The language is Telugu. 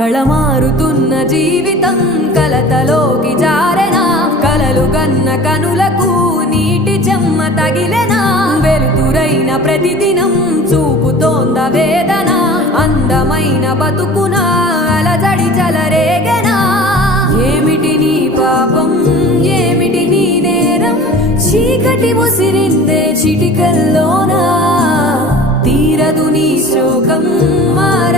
కళమారుతున్న జీవితం కలతలోకి జారెనా కలలు గన్న కనులకు నీటి చెమ్మ తగిలెనా వెలుతురైన ప్రతిదినం చూపుతోంద వేదన అందమైన బతుకున అలజడి చలరేగెనా ఏమిటి నీ పాపం ఏమిటి నీ నేరం చీకటి ముసిరిందే చిటికల్లోనా తీరదు నీ శోకం మార